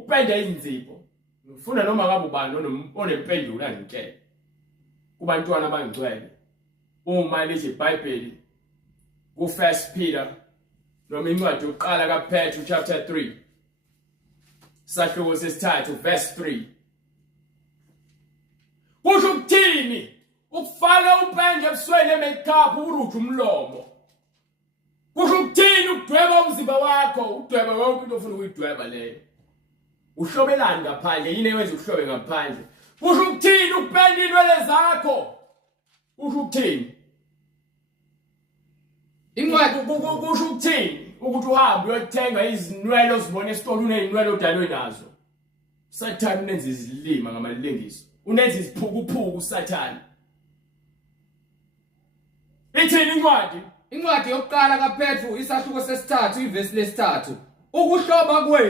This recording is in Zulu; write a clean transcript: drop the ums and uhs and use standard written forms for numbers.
ukupenda izinzipho ngifuna noma ngabe ubani onempendulo angitshela kubantwana abangcwele uma lithi iBhayibheli ku1 Peter noma incwadi yokuqala kaPetru chapter 3 sahluko sesithathu verse 3 kusho ukuthini ukufaka upende ebusweni emakeup uruju umlomo kusho ukuthini ukudweba umzimba wakho udweba yonke into ofuna ukuyidweba leyo uhlobelani ngaphandle yini ewenza ukuhlobe ngaphandle kusho ukuthini ukupenda inwele zakho kusho ukuthini incwadi kusho ukuthini ukuthi uhambe uyothenga izinwele ozibona esitolo unezinwele odalwe nazo Sathane unenza izilima ngamalengiso unenza iziphukuphuku uSathane ithini incwadi yokuqala kaPetru isahluko sesithathu ivesi lesithathu ukuhloba kwenu